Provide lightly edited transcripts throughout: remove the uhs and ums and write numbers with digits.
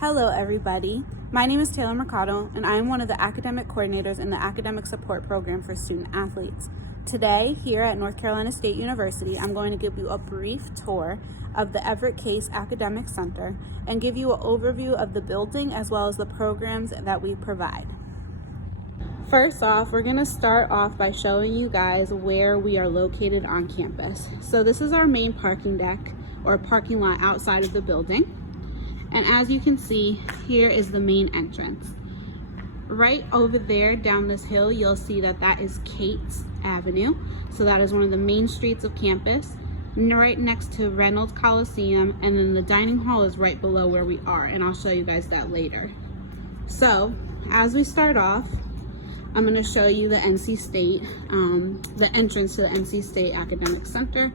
Hello everybody, my name is Taylor Mercado and I am one of the academic coordinators in the Academic Support Program for Student Athletes. Today, here at North Carolina State University, I'm going to give you a brief tour of the Everett Case Academic Center and give you an overview of the building as well as the programs that we provide. First off, we're going to start off by showing you guys where we are located on campus. So this is our main parking deck or parking lot outside of the building. And as you can see, here is the main entrance. Right over there down this hill, you'll see that is Cates Avenue. So that is one of the main streets of campus, right next to Reynolds Coliseum, and then the dining hall is right below where we are, and I'll show you guys that later. So as we start off, I'm going to show you the NC State, the entrance to the NC State Academic Center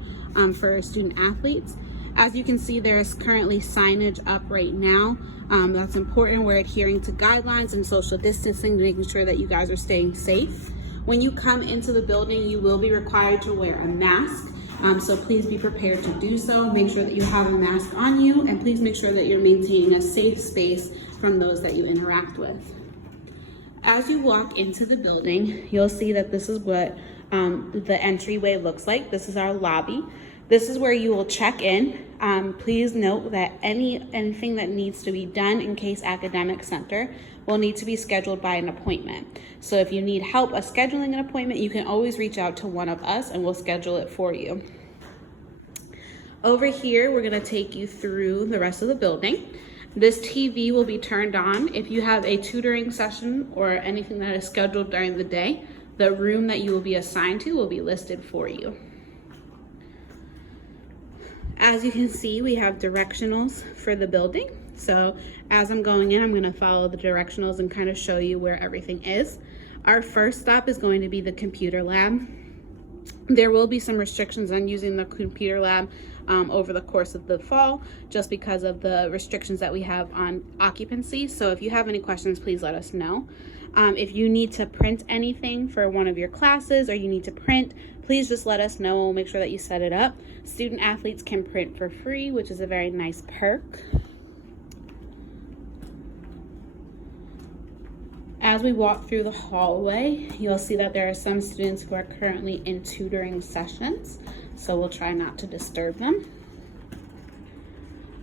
for student athletes. As you can see, there is currently signage up right now. That's important. We're adhering to guidelines and social distancing, making sure that you guys are staying safe. When you come into the building, you will be required to wear a mask. So please be prepared to do so. Make sure that you have a mask on you, and please make sure that you're maintaining a safe space from those that you interact with. As you walk into the building, you'll see that this is what the entryway looks like. This is our lobby. This is where you will check in. Please note that anything that needs to be done in Case Academic Center will need to be scheduled by an appointment. So if you need help scheduling an appointment, you can always reach out to one of us and we'll schedule it for you. Over here, we're gonna take you through the rest of the building. This TV will be turned on. If you have a tutoring session or anything that is scheduled during the day, the room that you will be assigned to will be listed for you. As you can see, we have directionals for the building. So as I'm going in, I'm going to follow the directionals and kind of show you where everything is. Our first stop is going to be the computer lab. There will be some restrictions on using the computer lab over the course of the fall, just because of the restrictions that we have on occupancy. So if you have any questions, please let us know. If you need to print anything for one of your classes or you need to print, please just let us know. We'll make sure that you set it up. Student athletes can print for free, which is a very nice perk. As we walk through the hallway, you'll see that there are some students who are currently in tutoring sessions, so we'll try not to disturb them.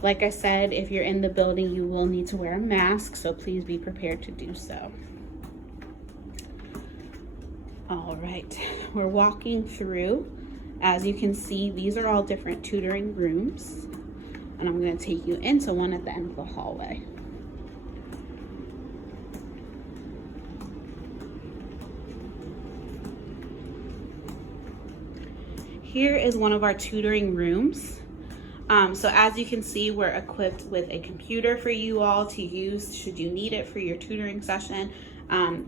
Like I said, if you're in the building, you will need to wear a mask, so please be prepared to do so. All right, we're walking through. As you can see, these are all different tutoring rooms, and I'm going to take you into one at the end of the hallway. Here is one of our tutoring rooms. So as you can see, we're equipped with a computer for you all to use should you need it for your tutoring session.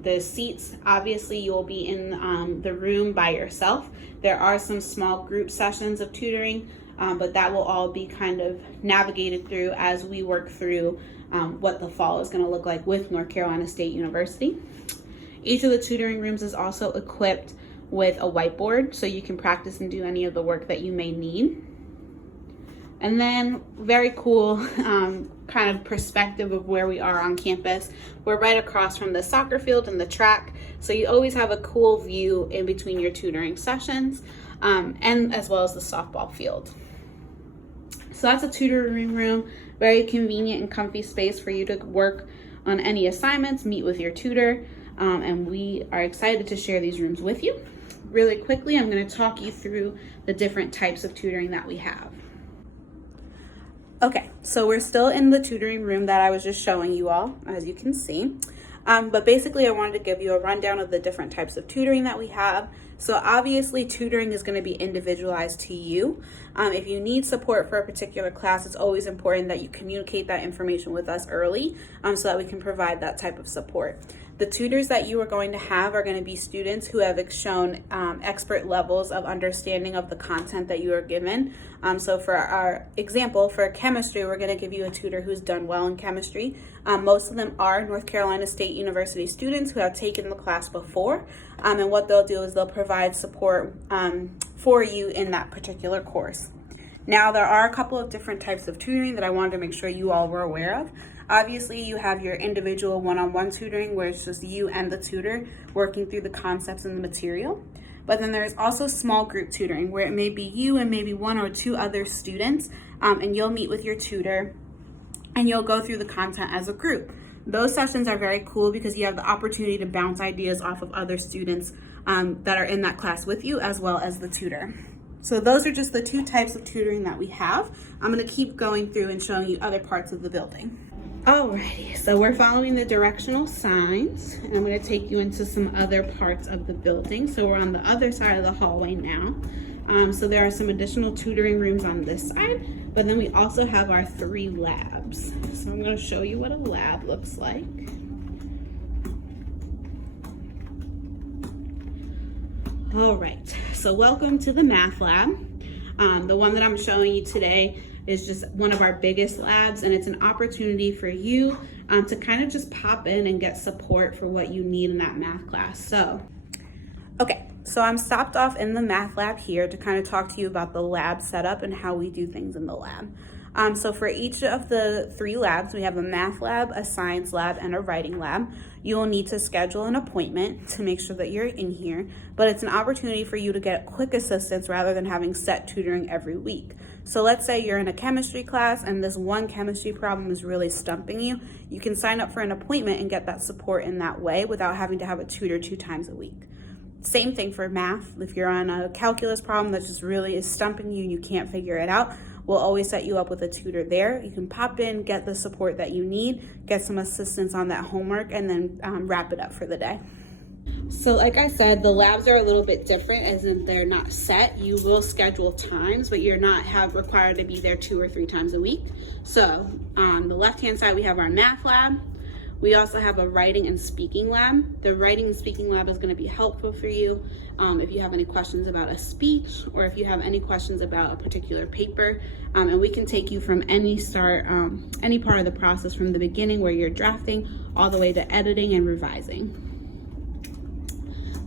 The seats, obviously you will be in the room by yourself. There are some small group sessions of tutoring, but that will all be kind of navigated through as we work through what the fall is going to look like with North Carolina State University. Each of the tutoring rooms is also equipped with a whiteboard, so you can practice and do any of the work that you may need. And then very cool kind of perspective of where we are on campus. We're right across from the soccer field and the track, so you always have a cool view in between your tutoring sessions, and as well as the softball field. So that's a tutoring room, very convenient and comfy space for you to work on any assignments, meet with your tutor, and we are excited to share these rooms with you. Really quickly, I'm going to talk you through the different types of tutoring that we have. Okay, so we're still in the tutoring room that I was just showing you all, as you can see. But basically, I wanted to give you a rundown of the different types of tutoring that we have. So obviously, tutoring is going to be individualized to you. If you need support for a particular class, it's always important that you communicate that information with us early so that we can provide that type of support. The tutors that you are going to have are going to be students who have shown expert levels of understanding of the content that you are given. So for our example, for chemistry, we're going to give you a tutor who's done well in chemistry. Most of them are North Carolina State University students who have taken the class before. And what they'll do is they'll provide support for you in that particular course. Now, there are a couple of different types of tutoring that I wanted to make sure you all were aware of. Obviously, you have your individual one-on-one tutoring where it's just you and the tutor working through the concepts and the material. But then there's also small group tutoring where it may be you and maybe one or two other students, and you'll meet with your tutor and you'll go through the content as a group. Those sessions are very cool because you have the opportunity to bounce ideas off of other students that are in that class with you, as well as the tutor. So those are just the two types of tutoring that we have. I'm going to keep going through and showing you other parts of the building. Alrighty, so we're following the directional signs, and I'm going to take you into some other parts of the building. So we're on the other side of the hallway now. So there are some additional tutoring rooms on this side, but then we also have our 3 labs. So I'm going to show you what a lab looks like. All right, so welcome to the math lab. The one that I'm showing you today is just one of our biggest labs, and it's an opportunity for you to kind of just pop in and get support for what you need in that math class. So I'm stopped off in the math lab here to kind of talk to you about the lab setup and how we do things in the lab. So for each of the 3 labs, we have a math lab, a science lab, and a writing lab. You will need to schedule an appointment to make sure that you're in here, but it's an opportunity for you to get quick assistance rather than having set tutoring every week. So let's say you're in a chemistry class and this one chemistry problem is really stumping you. You can sign up for an appointment and get that support in that way without having to have a tutor 2 times a week. Same thing for math. If you're on a calculus problem that just really is stumping you and you can't figure it out, we'll always set you up with a tutor there. You can pop in, get the support that you need, get some assistance on that homework, and then wrap it up for the day. So like I said, the labs are a little bit different as in they're not set. You will schedule times, but you're not required to be there 2 or 3 times a week. So on the left-hand side, we have our math lab. We also have a writing and speaking lab. The writing and speaking lab is going to be helpful for you if you have any questions about a speech or if you have any questions about a particular paper. And we can take you from any part of the process from the beginning where you're drafting all the way to editing and revising.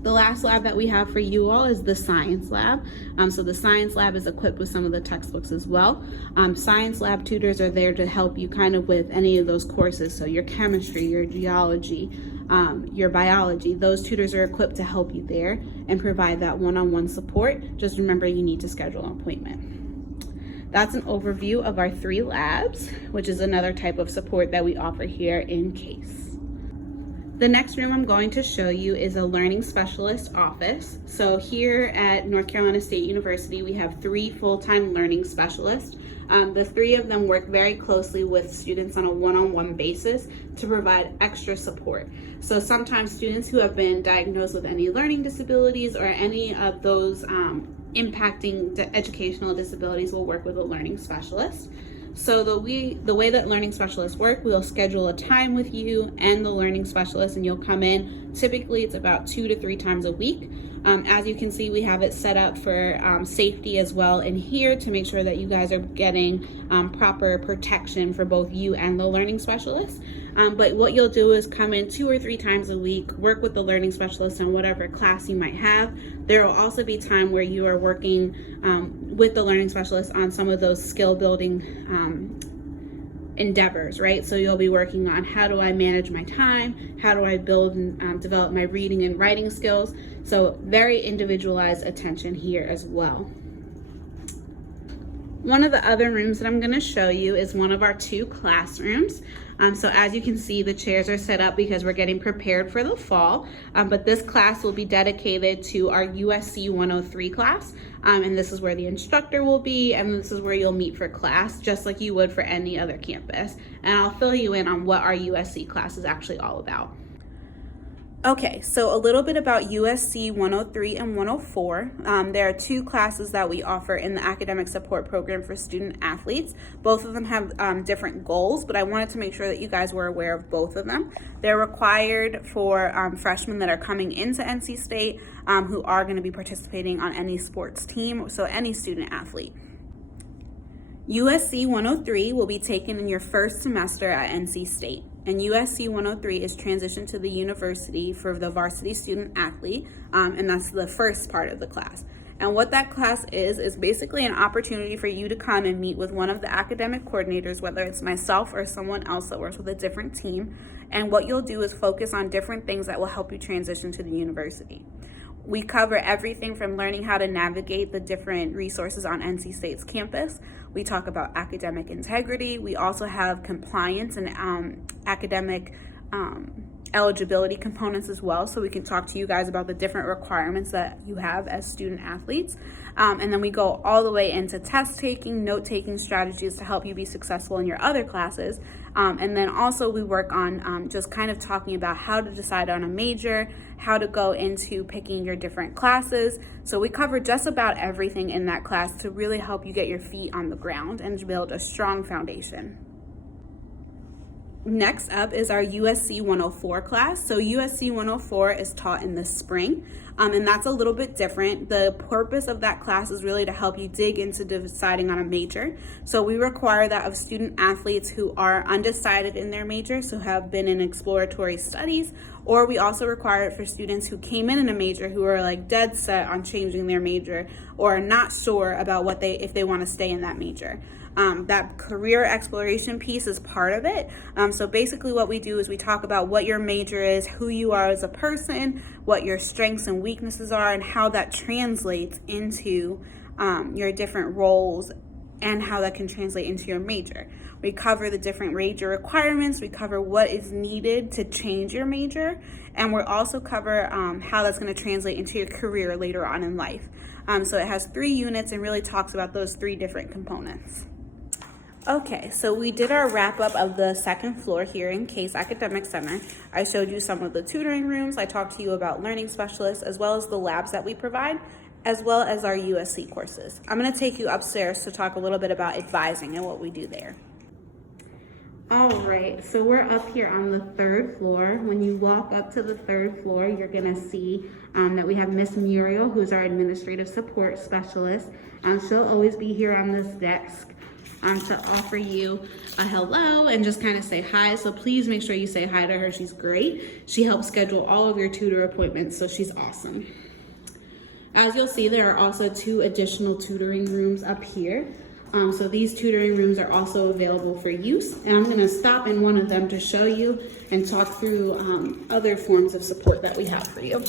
The last lab that we have for you all is the science lab. So the science lab is equipped with some of the textbooks as well. Science lab tutors are there to help you kind of with any of those courses. So your chemistry, your geology, your biology, those tutors are equipped to help you there and provide that one-on-one support. Just remember you need to schedule an appointment. That's an overview of our 3 labs, which is another type of support that we offer here in CASE. The next room I'm going to show you is a learning specialist office. So here at North Carolina State University, we have 3 full-time learning specialists. The 3 of them work very closely with students on a one-on-one basis to provide extra support. So sometimes students who have been diagnosed with any learning disabilities or any of those impacting the educational disabilities will work with a learning specialist. So the way that learning specialists work, we'll schedule a time with you and the learning specialist, and you'll come in. Typically, it's about 2 to 3 times a week. As you can see, we have it set up for safety as well in here to make sure that you guys are getting proper protection for both you and the learning specialist. But what you'll do is come in 2 or 3 times a week, work with the learning specialist in whatever class you might have. There will also be time where you are working with the learning specialist on some of those skill building endeavors, right? So you'll be working on how do I manage my time? How do I build and develop my reading and writing skills? So very individualized attention here as well. One of the other rooms that I'm going to show you is one of our 2 classrooms. So as you can see, the chairs are set up because we're getting prepared for the fall, but this class will be dedicated to our USC 103 class, and this is where the instructor will be, and this is where you'll meet for class, just like you would for any other campus. And I'll fill you in on what our USC class is actually all about. Okay, so a little bit about USC 103 and 104. There are 2 classes that we offer in the academic support program for student athletes. Both of them have different goals, but I wanted to make sure that you guys were aware of both of them. They're required for freshmen that are coming into NC State who are going to be participating on any sports team, so any student athlete. USC 103 will be taken in your first semester at NC State. And USC 103 is transitioned to the university for the varsity student athlete, and that's the first part of the class. And what that class is basically an opportunity for you to come and meet with one of the academic coordinators, whether it's myself or someone else that works with a different team. And what you'll do is focus on different things that will help you transition to the university. We cover everything from learning how to navigate the different resources on NC State's campus. We talk about academic integrity. We also have compliance and academic eligibility components as well, so we can talk to you guys about the different requirements that you have as student athletes. And then we go all the way into test taking, note taking strategies to help you be successful in your other classes. And then also we work on just kind of talking about how to decide on a major, how to go into picking your different classes. So we cover just about everything in that class to really help you get your feet on the ground and build a strong foundation. Next up is our USC 104 class. So USC 104 is taught in the spring, and that's a little bit different. The purpose of that class is really to help you dig into deciding on a major. So we require that of student athletes who are undecided in their major, so have been in exploratory studies, or we also require it for students who came in a major who are like dead set on changing their major or are not sure about if they want to stay in that major. That career exploration piece is part of it. So basically what we do is we talk about what your major is, who you are as a person, what your strengths and weaknesses are, and how that translates into your different roles and how that can translate into your major. We cover the different major requirements. We cover what is needed to change your major. And we'll also cover how that's going to translate into your career later on in life. So it has 3 units and really talks about those 3 different components. Okay, so we did our wrap up of the second floor here in Case Academic Center. I showed you some of the tutoring rooms. I talked to you about learning specialists as well as the labs that we provide, as well as our USC courses. I'm going to take you upstairs to talk a little bit about advising and what we do there. All right, so we're up here on the 3rd floor. When you walk up to the 3rd floor, you're going to see that we have Miss Muriel, who's our administrative support specialist. She'll always be here on this desk to offer you a hello and just kind of say hi. So please make sure you say hi to her. She's great. She helps schedule all of your tutor appointments, so she's awesome. As you'll see, there are also 2 additional tutoring rooms up here. So these tutoring rooms are also available for use, and I'm going to stop in one of them to show you and talk through other forms of support that we have for you.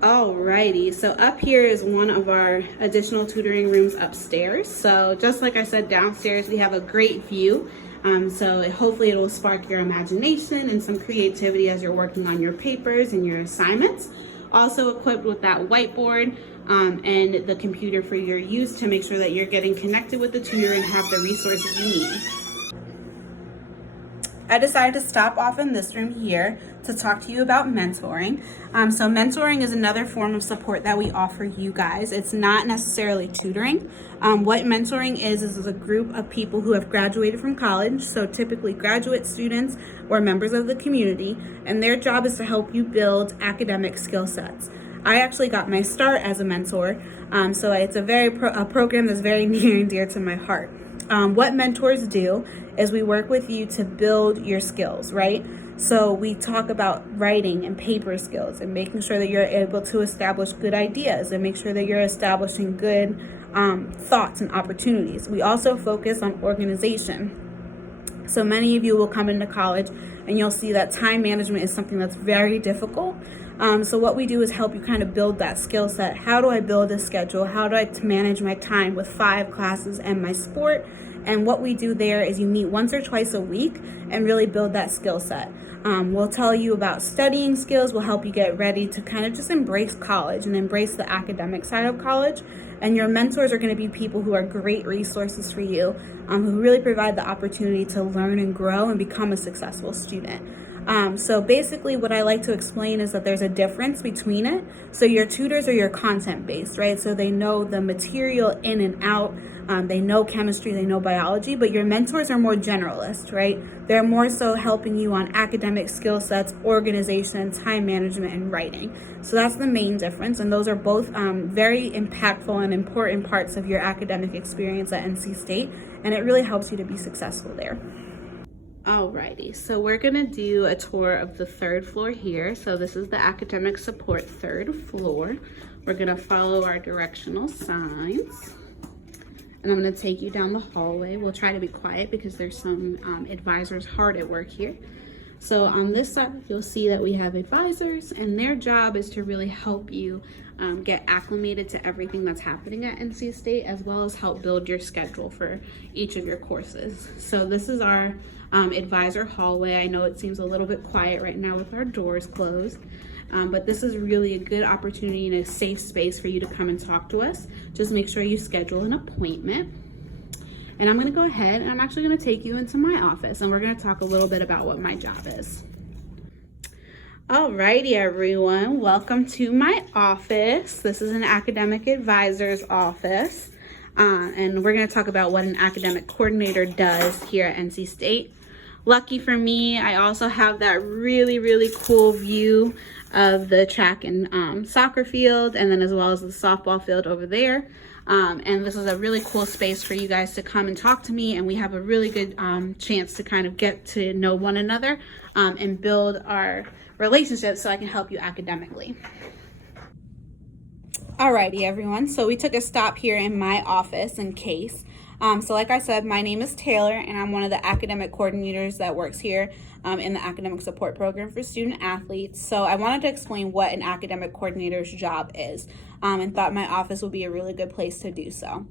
Alrighty, so up here is one of our additional tutoring rooms upstairs. So just like I said, downstairs we have a great view. So hopefully it will spark your imagination and some creativity as you're working on your papers and your assignments. Also equipped with that whiteboard and the computer for your use to make sure that you're getting connected with the tutor and have the resources you need. I decided to stop off in this room here to talk to you about mentoring. So mentoring is another form of support that we offer you guys. It's not necessarily tutoring. What mentoring is a group of people who have graduated from college, so typically graduate students or members of the community, and their job is to help you build academic skill sets. I actually got my start as a mentor, so it's a program that's very near and dear to my heart. What mentors do is we work with you to build your skills, right? So we talk about writing and paper skills and making sure that you're able to establish good ideas and make sure that you're establishing good thoughts and opportunities. We also focus on organization. So many of you will come into college and you'll see that time management is something that's very difficult. So what we do is help you kind of build that skill set. How do I build a schedule? How do I manage my time with 5 classes and my sport? And what we do there is you meet once or twice a week and really build that skill set. We'll tell you about studying skills. We'll help you get ready to kind of just embrace college and embrace the academic side of college. And your mentors are going to be people who are great resources for you, who really provide the opportunity to learn and grow and become a successful student. So basically what I like to explain is that there's a difference between it. So your tutors are your content based, right? So they know the material in and out. They know chemistry, they know biology, but your mentors are more generalist, right? They're more so helping you on academic skill sets, organization, time management, and writing. So that's the main difference. And those are both very impactful and important parts of your academic experience at NC State. And it really helps you to be successful there. Alrighty, so we're gonna do a tour of the 3rd floor here. So this is the academic support 3rd floor. We're gonna follow our directional signs. And I'm gonna take you down the hallway. We'll try to be quiet because there's some advisors hard at work here. So on this side, you'll see that we have advisors, and their job is to really help you get acclimated to everything that's happening at NC State, as well as help build your schedule for each of your courses. So this is our advisor hallway. I know it seems a little bit quiet right now with our doors closed, but this is really a good opportunity and a safe space for you to come and talk to us. Just make sure you schedule an appointment. And I'm gonna go ahead and I'm actually gonna take you into my office, and we're gonna talk a little bit about what my job is. Alrighty, everyone, welcome to my office. This is an academic advisor's office, and we're gonna talk about what an academic coordinator does here at NC State. Lucky for me, I also have that really cool view of the track and soccer field, and then as well as the softball field over there. And this is a really cool space for you guys to come and talk to me, and we have a really good chance to kind of get to know one another and build our relationship so I can help you academically. Alrighty, everyone, so we took a stop here in my office in Case. So like I said, my name is Taylor, and I'm one of the academic coordinators that works here in the academic support program for student athletes. So I wanted to explain what an academic coordinator's job is, and thought my office would be a really good place to do so.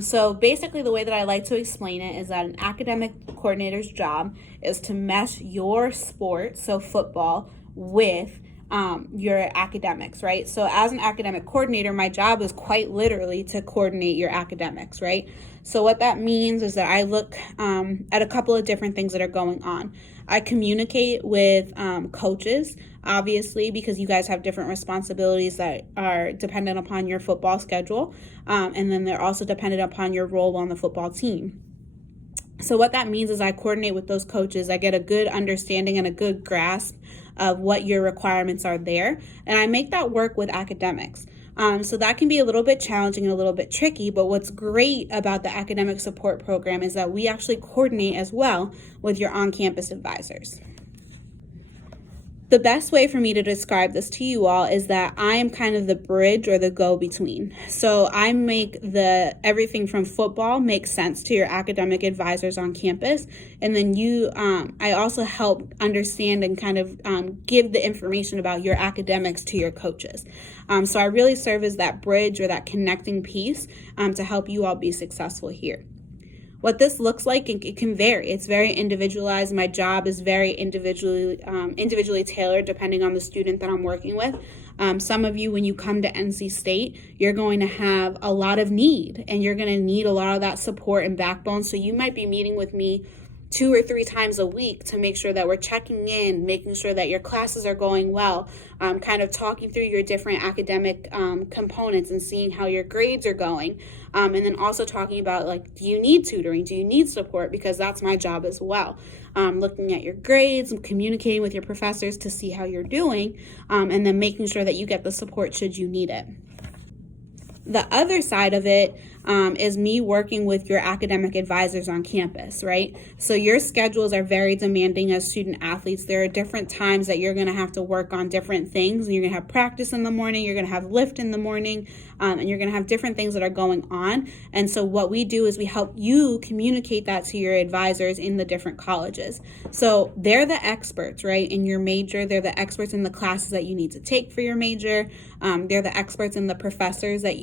So basically the way that I like to explain it is that an academic coordinator's job is to mesh your sport, so football, with your academics, right? So as an academic coordinator, my job is quite literally to coordinate your academics, right? So what that means is that I look at a couple of different things that are going on. I communicate with coaches, obviously, because you guys have different responsibilities that are dependent upon your football schedule, and then they're also dependent upon your role on the football team. So what that means is I coordinate with those coaches. I get a good understanding and a good grasp of what your requirements are there, and I make that work with academics. So that can be a little bit challenging and a little bit tricky, but what's great about the academic support program is that we actually coordinate as well with your on-campus advisors. The best way for me to describe this to you all is that I am kind of the bridge or the go-between. So I make everything from football make sense to your academic advisors on campus, and then I also help understand and kind of give the information about your academics to your coaches. So I really serve as that bridge or that connecting piece to help you all be successful here. What this looks like, it can vary. It's very individualized. My job is very individually tailored depending on the student that I'm working with. Some of you, when you come to NC State, you're going to have a lot of need, and you're going to need a lot of that support and backbone. So you might be meeting with me 2 or 3 times a week to make sure that we're checking in, making sure that your classes are going well, kind of talking through your different academic components and seeing how your grades are going. And then also talking about, like, do you need tutoring? Do you need support? Because that's my job as well. Looking at your grades and communicating with your professors to see how you're doing, and then making sure that you get the support should you need it. The other side of it is me working with your academic advisors on campus, right? So your schedules are very demanding as student athletes. There are different times that you're going to have to work on different things. And you're going to have practice in the morning, you're going to have lift in the morning, and you're going to have different things that are going on. And so what we do is we help you communicate that to your advisors in the different colleges. So they're the experts, right, in your major. They're the experts in the classes that you need to take for your major. They're the experts in the professors that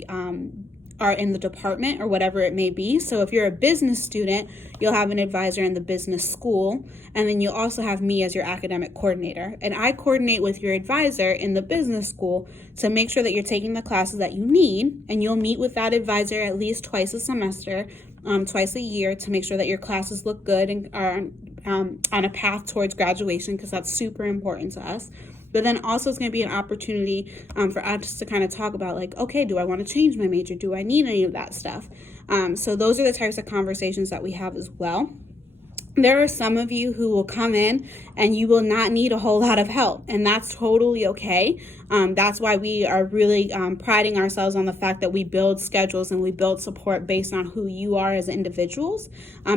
are in the department or whatever it may be. So if you're a business student, you'll have an advisor in the business school, and then you'll also have me as your academic coordinator. And I coordinate with your advisor in the business school to make sure that you're taking the classes that you need, and you'll meet with that advisor at least twice a semester, twice a year, to make sure that your classes look good and are on a path towards graduation, because that's super important to us. But then also it's going to be an opportunity for us to kind of talk about, like, okay, do I want to change my major? Do I need any of that stuff? So those are the types of conversations that we have as well. There are some of you who will come in and you will not need a whole lot of help, and that's totally okay. That's why we are really priding ourselves on the fact that we build schedules and we build support based on who you are as individuals,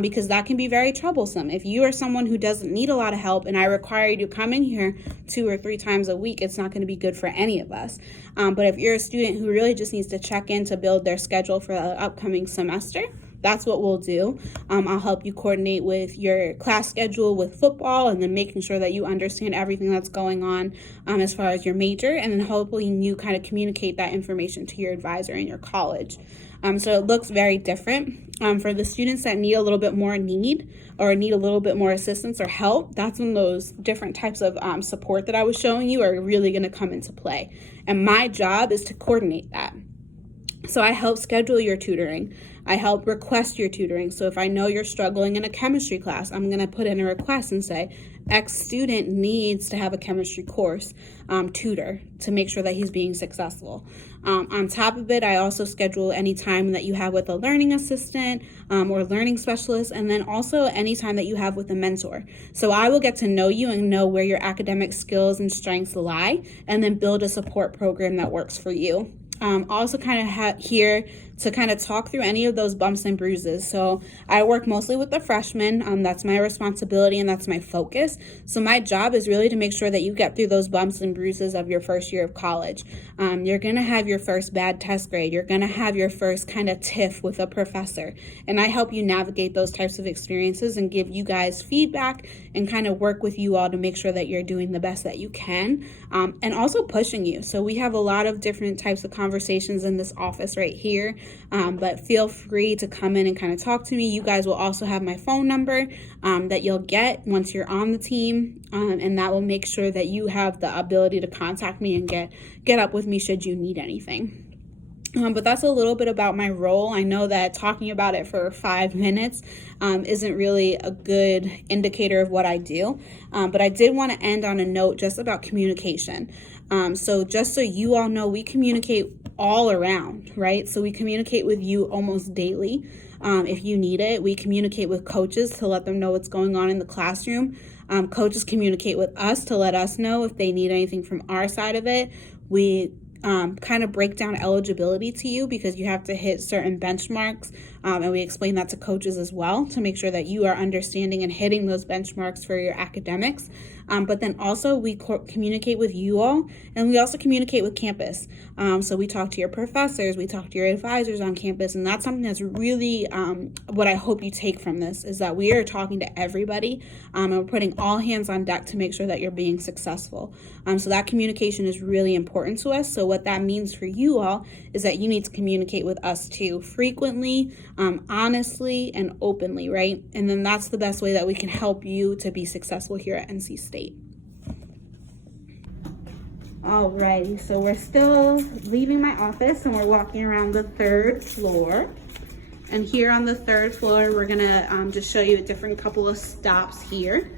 because that can be very troublesome. If you are someone who doesn't need a lot of help and I require you to come in here 2 or 3 times a week, it's not going to be good for any of us. But if you're a student who really just needs to check in to build their schedule for the upcoming semester, that's what we'll do. I'll help you coordinate with your class schedule with football, and then making sure that you understand everything that's going on as far as your major, and then helping you kind of communicate that information to your advisor in your college. So it looks very different. For the students that need a little bit more need a little bit more assistance or help, that's when those different types of support that I was showing you are really going to come into play. And my job is to coordinate that. So I help schedule your tutoring. I help request your tutoring. So if I know you're struggling in a chemistry class, I'm going to put in a request and say, X student needs to have a chemistry course tutor to make sure that he's being successful. On top of it, I also schedule any time that you have with a learning assistant or learning specialist, and then also any time that you have with a mentor. So I will get to know you and know where your academic skills and strengths lie, and then build a support program that works for you. Also kind of here to kind of talk through any of those bumps and bruises. So I work mostly with the freshmen. That's my responsibility and that's my focus. So my job is really to make sure that you get through those bumps and bruises of your first year of college. You're going to have your first bad test grade. You're going to have your first kind of tiff with a professor. And I help you navigate those types of experiences and give you guys feedback and kind of work with you all to make sure that you're doing the best that you can, and also pushing you. So we have a lot of different types of conversations in this office right here. But feel free to come in and kind of talk to me. You guys will also have my phone number that you'll get once you're on the team, and that will make sure that you have the ability to contact me and get up with me should you need anything. But that's a little bit about my role. I know that talking about it for 5 minutes isn't really a good indicator of what I do, but I did want to end on a note just about communication. So just so you all know, we communicate all around, right? So we communicate with you almost daily if you need it. We communicate with coaches to let them know what's going on in the classroom. Coaches communicate with us to let us know if they need anything from our side of it. We kind of break down eligibility to you because you have to hit certain benchmarks, and we explain that to coaches as well to make sure that you are understanding and hitting those benchmarks for your academics. But then also we communicate with you all, and we also communicate with campus. So we talk to your professors, we talk to your advisors on campus, and that's something that's really what I hope you take from this, is that we are talking to everybody, and we're putting all hands on deck to make sure that you're being successful. So that communication is really important to us. So what that means for you all is that you need to communicate with us too, frequently, honestly, and openly, right? And then that's the best way that we can help you to be successful here at NC State. Alrighty, so we're still leaving my office and we're walking around the 3rd floor. And here on the 3rd floor, we're gonna just show you a different couple of stops here.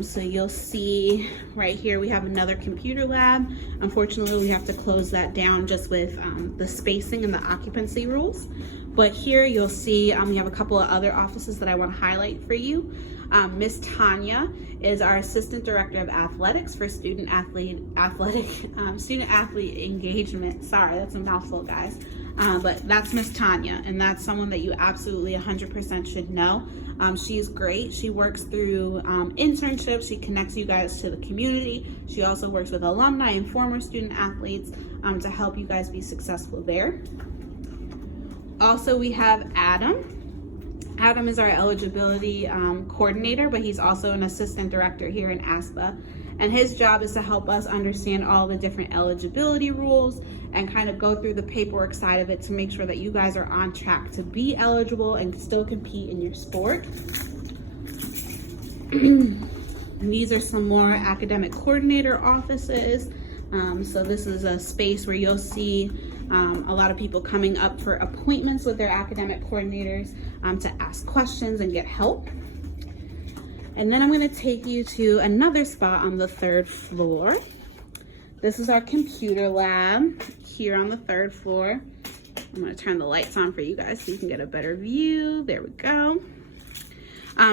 So you'll see right here we have another computer lab. Unfortunately, we have to close that down just with the spacing and the occupancy rules. But here you'll see we have a couple of other offices that I want to highlight for you. Miss Tanya is our Assistant Director of Athletics for student athlete engagement. Sorry, that's a mouthful, guys. But that's Miss Tanya, and that's someone that you absolutely 100% should know. She's great. She works through internships. She connects you guys to the community. She also works with alumni and former student athletes to help you guys be successful there. Also, we have Adam. Adam is our eligibility coordinator, but he's also an assistant director here in ASPA. And his job is to help us understand all the different eligibility rules and kind of go through the paperwork side of it to make sure that you guys are on track to be eligible and still compete in your sport. These are some more academic coordinator offices. So this is a space where you'll see a lot of people coming up for appointments with their academic coordinators to ask questions and get help. And then I'm going to take you to another spot on the 3rd floor. This is our computer lab here on the 3rd floor. I'm going to turn the lights on for you guys so you can get a better view. There we go.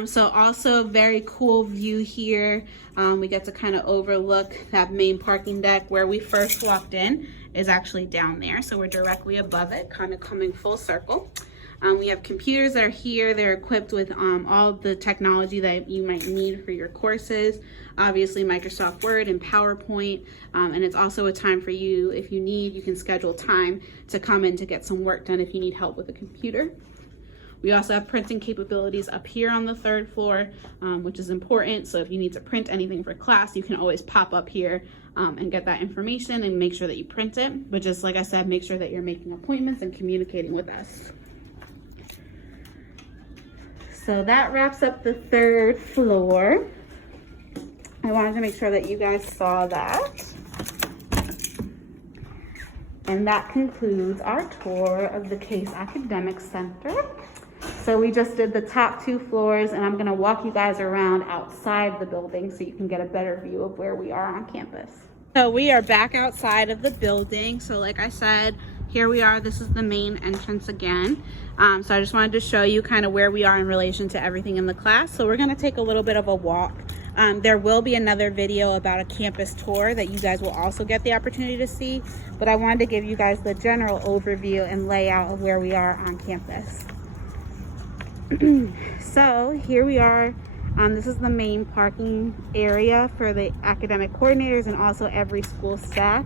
So also a very cool view here. We get to kind of overlook that main parking deck. Where we first walked in is actually down there. So we're directly above it, kind of coming full circle. We have computers that are here. They're equipped with all the technology that you might need for your courses. Obviously Microsoft Word and PowerPoint. And it's also a time for you, if you need, you can schedule time to come in to get some work done if you need help with a computer. We also have printing capabilities up here on the 3rd floor, which is important. So if you need to print anything for class, you can always pop up here and get that information and make sure that you print it. But just like I said, make sure that you're making appointments and communicating with us. So that wraps up the 3rd floor. I wanted to make sure that you guys saw that. And that concludes our tour of the Case Academic Center. So we just did the top 2 floors, and I'm going to walk you guys around outside the building so you can get a better view of where we are on campus. So we are back outside of the building. So like I said, here we are. This is the main entrance again. So I just wanted to show you kind of where we are in relation to everything in the class. So we're going to take a little bit of a walk. There will be another video about a campus tour that you guys will also get the opportunity to see, but I wanted to give you guys the general overview and layout of where we are on campus. So here we are. This is the main parking area for the academic coordinators and also every school staff.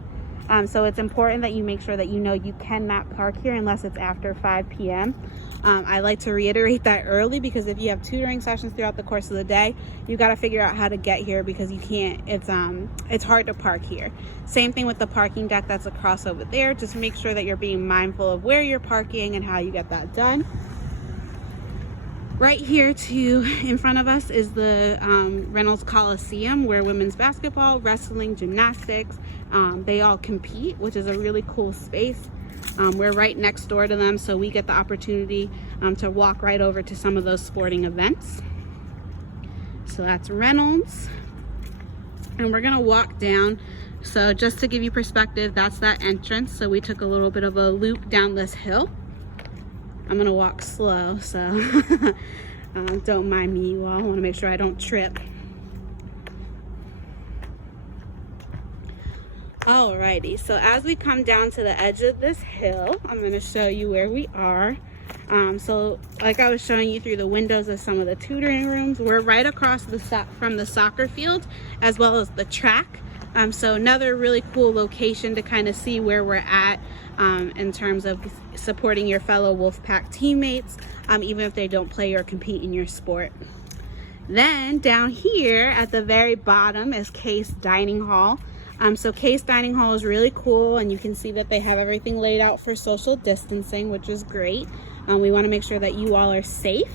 So it's important that you make sure that you know you cannot park here unless it's after 5 p.m. I like to reiterate that early, because if you have tutoring sessions throughout the course of the day, you got to figure out how to get here, because you can't, it's hard to park here. Same thing with the parking deck that's across over there. Just make sure that you're being mindful of where you're parking and how you get that done. Right here in front of us is the Reynolds Coliseum, where women's basketball, wrestling, gymnastics, they all compete, which is a really cool space. We're right next door to them, so we get the opportunity to walk right over to some of those sporting events. So that's Reynolds. And we're gonna walk down. So just to give you perspective, that's that entrance. So we took a little bit of a loop down this hill. I'm gonna walk slow, so don't mind me, you all. I wanna make sure I don't trip. Alrighty, so as we come down to the edge of this hill, I'm gonna show you where we are. So like I was showing you through the windows of some of the tutoring rooms, we're right across from the soccer field as well as the track. So another really cool location to kind of see where we're at in terms of supporting your fellow Wolfpack teammates, even if they don't play or compete in your sport. Then down here at the very bottom is Case Dining Hall. So Case Dining Hall is really cool, and you can see that they have everything laid out for social distancing, which is great. We want to make sure that you all are safe.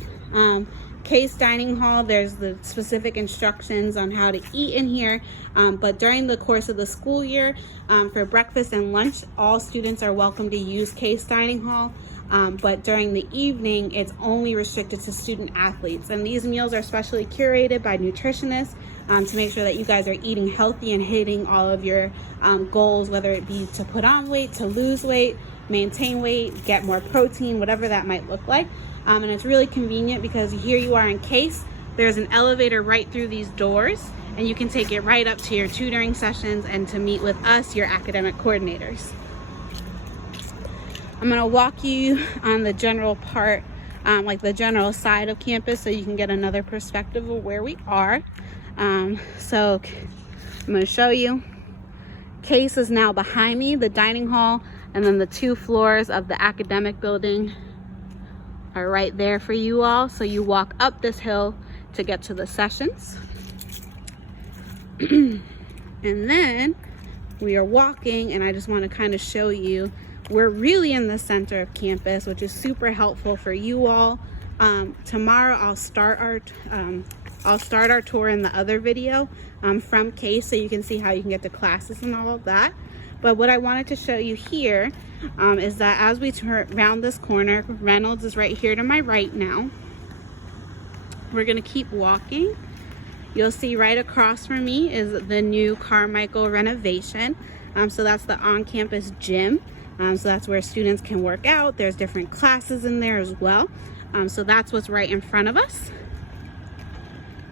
Case Dining Hall, there's the specific instructions on how to eat in here, but during the course of the school year, for breakfast and lunch, all students are welcome to use Case Dining Hall, but during the evening, it's only restricted to student athletes, and these meals are specially curated by nutritionists to make sure that you guys are eating healthy and hitting all of your goals, whether it be to put on weight, to lose weight, maintain weight, get more protein, whatever that might look like. And it's really convenient because here you are in Case. There's an elevator right through these doors, and you can take it right up to your tutoring sessions and to meet with us, your academic coordinators. I'm gonna walk you on the general part, like the general side of campus, so you can get another perspective of where we are. So I'm gonna show you. Case is now behind me, the dining hall, and then the 2 floors of the academic building are right there for you all. So you walk up this hill to get to the sessions. And then we are walking, and I just want to kind of show you we're really in the center of campus, which is super helpful for you all. Tomorrow I'll start our tour in the other video from Case, so you can see how you can get to classes and all of that. But what I wanted to show you here is that as we turn around this corner, Reynolds is right here to my right now. We're gonna keep walking. You'll see right across from me is the new Carmichael renovation. So that's the on-campus gym. So that's where students can work out. There's different classes in there as well. So that's what's right in front of us.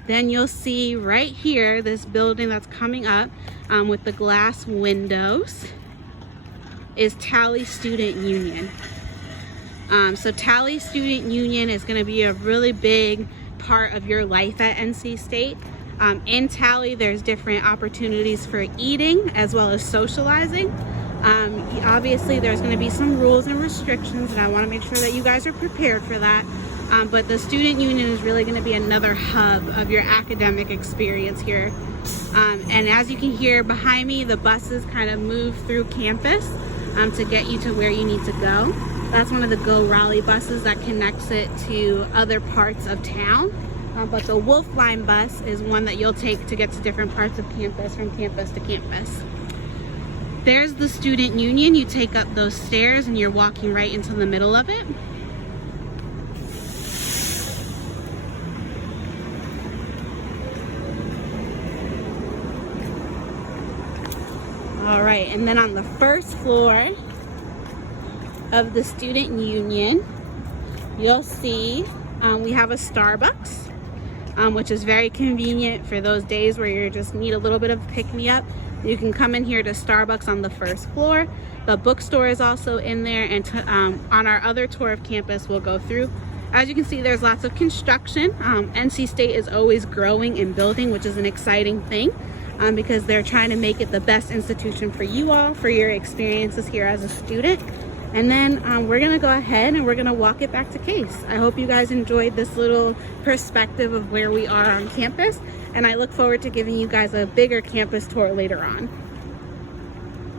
Then you'll see right here, this building that's coming up with the glass windows is Tally Student Union. So Tally Student Union is going to be a really big part of your life at NC State. In Tally, there's different opportunities for eating as well as socializing. Obviously, there's going to be some rules and restrictions, and I want to make sure that you guys are prepared for that. But the Student Union is really going to be another hub of your academic experience here. And as you can hear behind me, the buses kind of move through campus to get you to where you need to go. That's one of the Go Raleigh buses that connects it to other parts of town. But the Wolf Line bus is one that you'll take to get to different parts of campus, from campus to campus. There's the Student Union. You take up those stairs and you're walking right into the middle of it. All right, and then on the first floor of the Student Union, you'll see we have a Starbucks, which is very convenient for those days where you just need a little bit of pick-me-up. You can come in here to Starbucks on the first floor. The bookstore is also in there, and on our other tour of campus we'll go through. As you can see, there's lots of construction. NC State is always growing and building, which is an exciting thing. Because they're trying to make it the best institution for you all, for your experiences here as a student. And then we're gonna go ahead and we're gonna walk it back to Case. I hope you guys enjoyed this little perspective of where we are on campus, and I look forward to giving you guys a bigger campus tour later on.